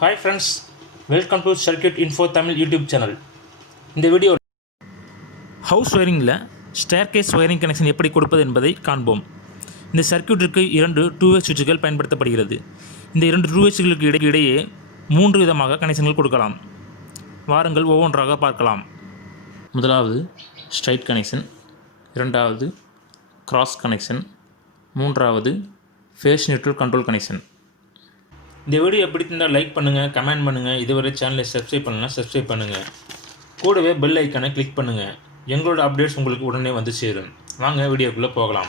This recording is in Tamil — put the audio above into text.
Hi friends, welcome to Circuit Info Tamil YouTube channel. இந்த வீடியோ ஹவுஸ் ஒயரிங்கில் ஸ்டேர்கேஸ் ஒயரிங் கனெக்ஷன் எப்படி கொடுப்பது என்பதை காண்போம். இந்த சர்க்யூட்டிற்கு 2 2-வே சுவிட்சுகள் பயன்படுத்தப்படுகிறது. இந்த 2 2-வே சுவிட்சுகளுக்கு இடையே 3 விதமாக கனெக்ஷன்கள் கொடுக்கலாம். வாருங்கள் ஒவ்வொன்றாக பார்க்கலாம். முதலாவது ஸ்ட்ரைட் கனெக்ஷன், இரண்டாவது கிராஸ் கனெக்ஷன், மூன்றாவது ஃபேஸ் நியூட்ரல் கண்ட்ரோல் கனெக்ஷன். இந்த வீடியோ பிடித்திருந்தால் லைக் பண்ணுங்கள், கமெண்ட் பண்ணுங்கள். இதுவரை சேனலை சப்ஸ்கிரைப் பண்ணலாம், சப்ஸ்கிரைப் பண்ணுங்கள். கூடவே பெல் ஐக்கானை கிளிக் பண்ணுங்கள். எங்களோட அப்டேட்ஸ் உங்களுக்கு உடனே வந்து சேரும். வாங்க வீடியோக்குள்ளே போகலாம்.